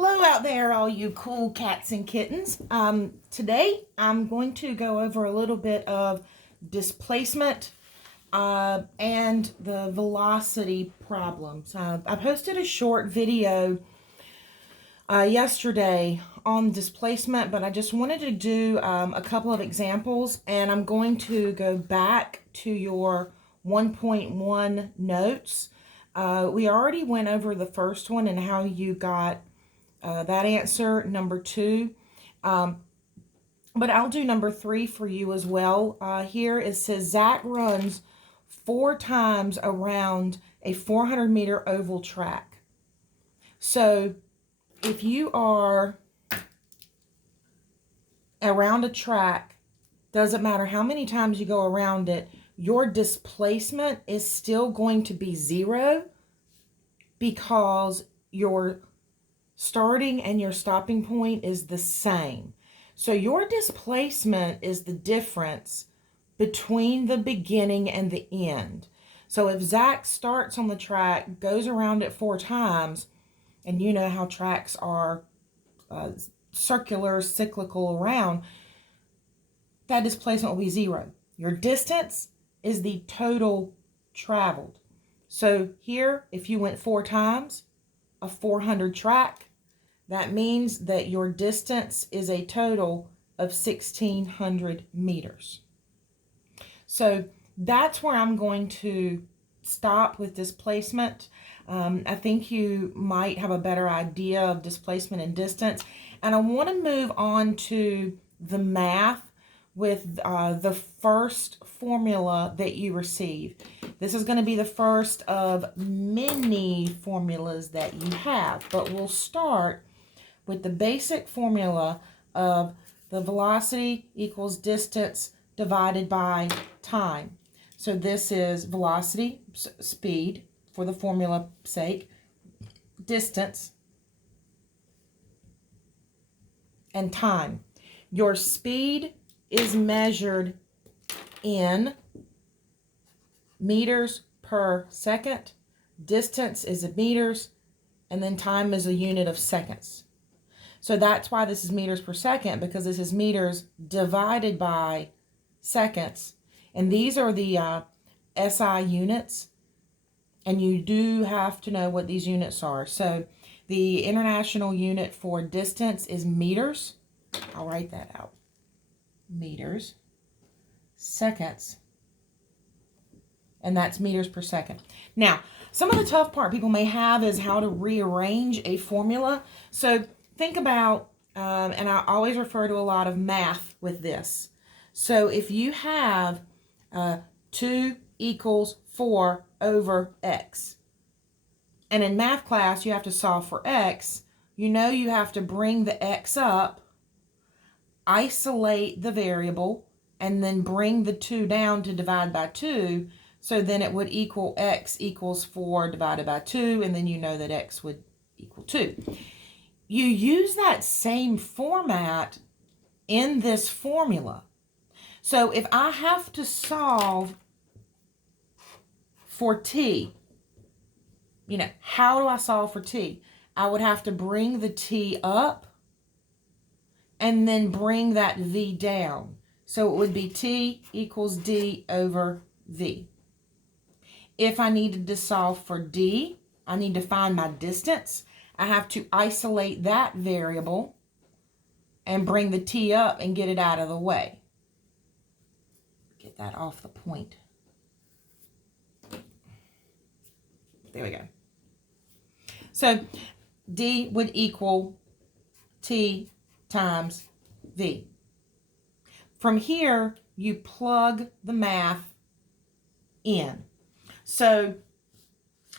Hello out there, all you cool cats and kittens. Today I'm going to go over a little bit of displacement and the velocity problems. I posted a short video yesterday on displacement, but I just wanted to do a couple of examples, and I'm going to go back to your 1.1 notes. We already went over the first one and how you got that answer, number 2. But I'll do number 3 for you as well. Here it says Zach runs 4 times around a 400-meter oval track. So if you are around a track, doesn't matter how many times you go around it, your displacement is still going to be 0 because your starting and your stopping point is the same. So your displacement is the difference between the beginning and the end. So if Zach starts on the track, goes around it 4 times, and you know how tracks are circular, cyclical around, that displacement will be 0. Your distance is the total traveled. So here, if you went 4 times, a 400 track, that means that your distance is a total of 1,600 meters. So that's where I'm going to stop with displacement. I think you might have a better idea of displacement and distance. And I want to move on to the math with the first formula that you receive. This is going to be the first of many formulas that you have, but we'll start with the basic formula of the velocity equals distance divided by time. So this is velocity, speed, for the formula sake, distance, and time. Your speed is measured in meters per second, distance is in meters, and then time is a unit of seconds. So that's why this is meters per second, because this is meters divided by seconds. And these are the SI units, and you do have to know what these units are. So the international unit for distance is meters. I'll write that out. Meters, seconds, and that's meters per second. Now, some of the tough part people may have is how to rearrange a formula. So think about, and I always refer to a lot of math with this. So if you have 2 equals 4 over x, and in math class you have to solve for x, you know you have to bring the x up, isolate the variable, and then bring the 2 down to divide by 2. So then it would equal x equals 4 divided by 2, and then you know that x would equal 2. You use that same format in this formula. So if I have to solve for t, how do I solve for t? I would have to bring the t up and then bring that v down. So it would be t equals d over v. If I needed to solve for d, I need to find my distance. I have to isolate that variable and bring the t up and get it out of the way. Get that off the point. There we go. So d would equal t times v. From here, you plug the math in. So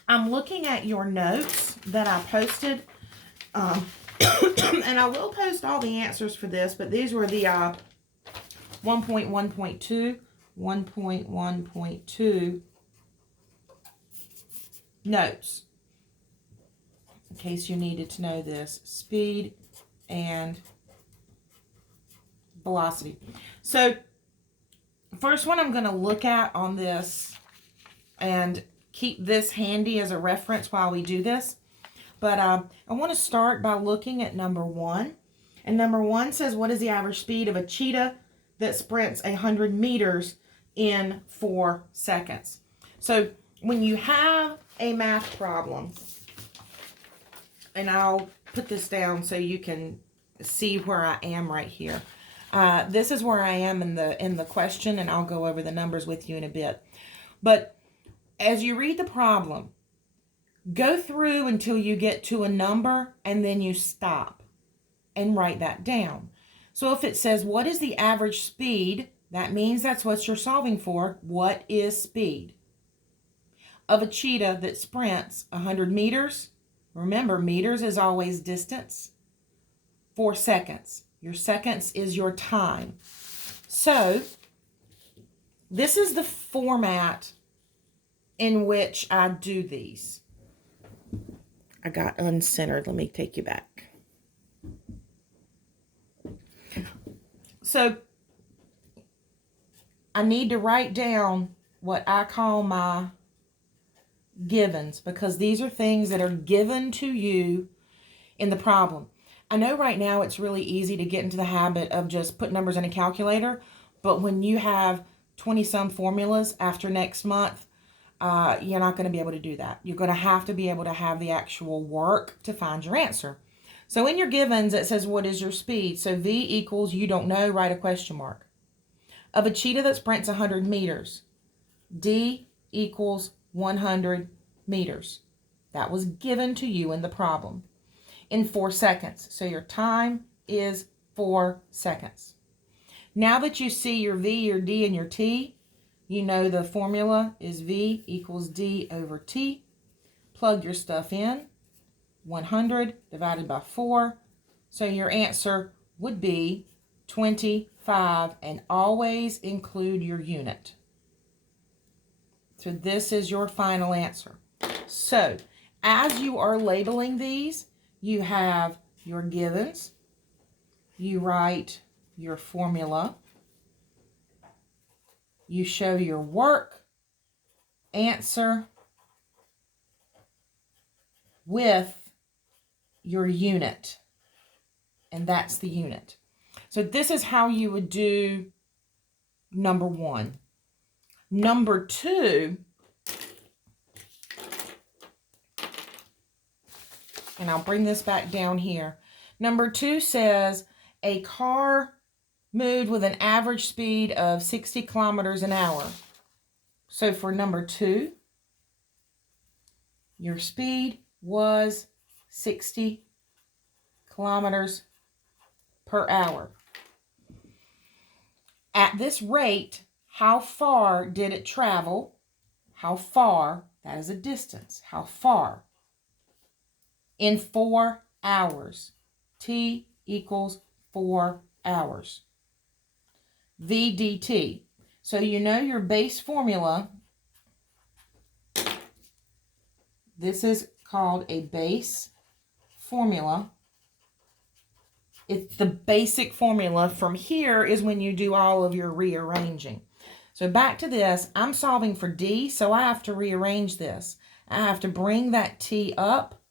I'm looking at your notes that I posted, and I will post all the answers for this, but these were the 1.1.2 notes, in case you needed to know this, speed and velocity. So first one I'm going to look at on this, and keep this handy as a reference while we do this. But I want to start by looking at number 1. And number 1 says, what is the average speed of a cheetah that sprints 100 meters in 4 seconds? So when you have a math problem, and I'll put this down so you can see where I am right here. This is where I am in the question, and I'll go over the numbers with you in a bit. But as you read the problem, go through until you get to a number, and then you stop and write that down. So if it says, what is the average speed? That means that's what you're solving for. What is speed of a cheetah that sprints 100 meters? Remember, meters is always distance. 4 seconds. Your seconds is your time. So this is the format in which I do these. I got uncentered. Let me take you back. So I need to write down what I call my givens, because these are things that are given to you in the problem. I know right now it's really easy to get into the habit of just put numbers in a calculator, but when you have 20-some formulas after next month, you're not going to be able to do that. You're going to have to be able to have the actual work to find your answer. So in your givens, it says, what is your speed? So V equals, you don't know, write a question mark. Of a cheetah that sprints 100 meters, D equals 100 meters. That was given to you in the problem in 4 seconds. So your time is 4 seconds. Now that you see your V, your D, and your T, you know the formula is V equals D over T. Plug your stuff in. 100 divided by 4. So your answer would be 25, and always include your unit. So this is your final answer. So as you are labeling these, you have your givens. You write your formula. You show your work, answer with your unit. And that's the unit. So this is how you would do number 1. Number 2, and I'll bring this back down here. Number 2 says a car moved with an average speed of 60 kilometers an hour. So for number 2, your speed was 60 kilometers per hour. At this rate, how far did it travel? How far? That is a distance. How far? In 4 hours. T equals 4 hours. V dt. So you know your base formula. This is called a base formula. It's the basic formula. From here is when you do all of your rearranging. So back to this, I'm solving for D, so I have to rearrange this. I have to bring that T up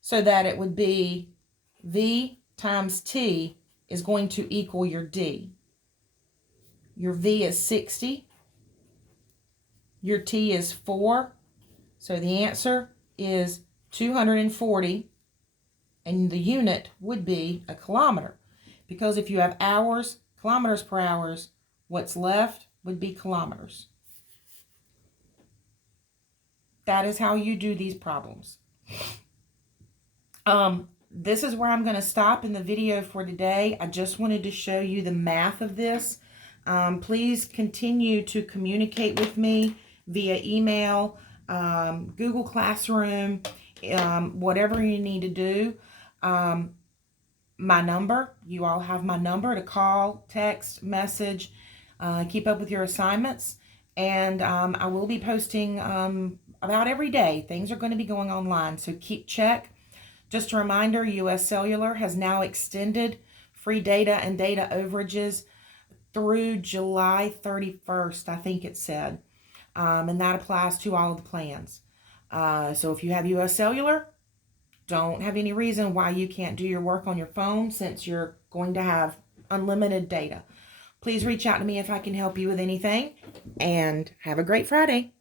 so that it would be V times T is going to equal your D. Your V is 60. Your T is 4. So the answer is 240. And the unit would be a kilometer. Because if you have hours, kilometers per hours, what's left would be kilometers. That is how you do these problems. This is where I'm going to stop in the video for today. I just wanted to show you the math of this. Please continue to communicate with me via email, Google Classroom, whatever you need to do. My number, you all have my number to call, text, message, keep up with your assignments. And I will be posting about every day. Things are going to be going online, so keep check. Just a reminder, US Cellular has now extended free data and data overages through July 31st, I think it said. And that applies to all of the plans. So if you have US Cellular, don't have any reason why you can't do your work on your phone since you're going to have unlimited data. Please reach out to me if I can help you with anything, and have a great Friday.